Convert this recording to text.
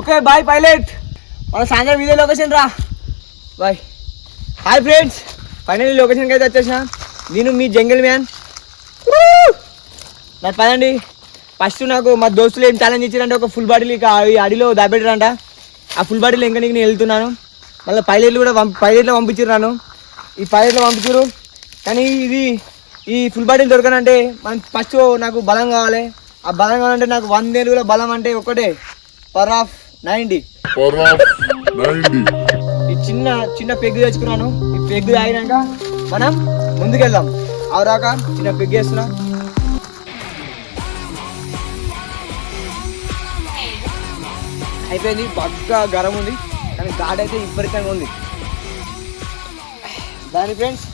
Okay bye pilot, మన సాయంత్రం ఇదే లొకేషన్ రా. బాయ్. హాయ్ ఫ్రెండ్స్, ఫైనల్లీ లొకేషన్కి అయితే వచ్చేసిన. నేను మీ జంగిల్ మ్యాన్. నాకు పదండి. ఫస్ట్ నాకు మా దోస్తులు ఏం ఛాలెంజ్ ఇచ్చారంటే ఒక ఫుల్ బాటిల్ అడిలో దాపెట్టారంట. ఆ ఫుల్ బాటిల్ ఇంకా నేను వెళ్తున్నాను. మళ్ళీ పైలట్లో పంపించారు. ఈ పైలట్లో పంపించారు. కానీ ఈ ఫుల్ బాటిల్ దొరకనంటే మనం ఫస్ట్ నాకు బలం కావాలి. ఆ బలం కావాలంటే నాకు 100 ఏళ్ళ బలం అంటే ఒకటే, పవర్ ఆఫ్ 90. ఈ చిన్న పెగ్గు తెచ్చుకున్నాను. ఈ పెగ్గు తాగినాక మనం ముందుకెళ్దాం. అవరాక చిన్న పెగ్గు వేస్తున్నా. అయిపోయింది. బాగా గరం ఉంది, కానీ ఘాట్ అయితే విపరీతంగా ఉంది. దాని ఫ్రెండ్స్